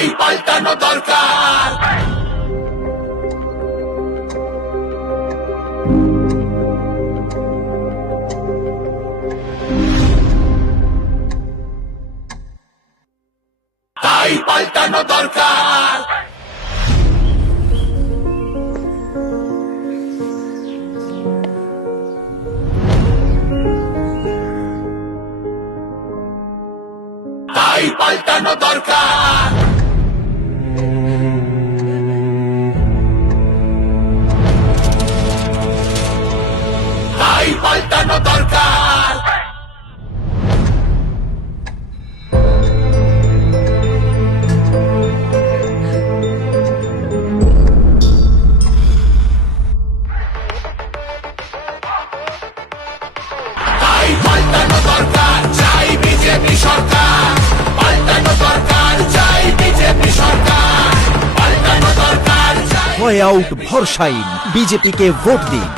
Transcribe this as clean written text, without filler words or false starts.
তাই পাল্টানো দরকার। তাই পাল্টানো দরকার। তাই পাল্টানো দরকার। তাই পাল্টানো দরকার। তাই পাল্টানো দরকার, চাই বিজেপি সরকার। পাল্টানো দরকার, চাই বিজেপি সরকার। পাল্টানো দরকার, চাই। ওয়ে আউট ভরসাইন, বিজেপিকে ভোট দিন।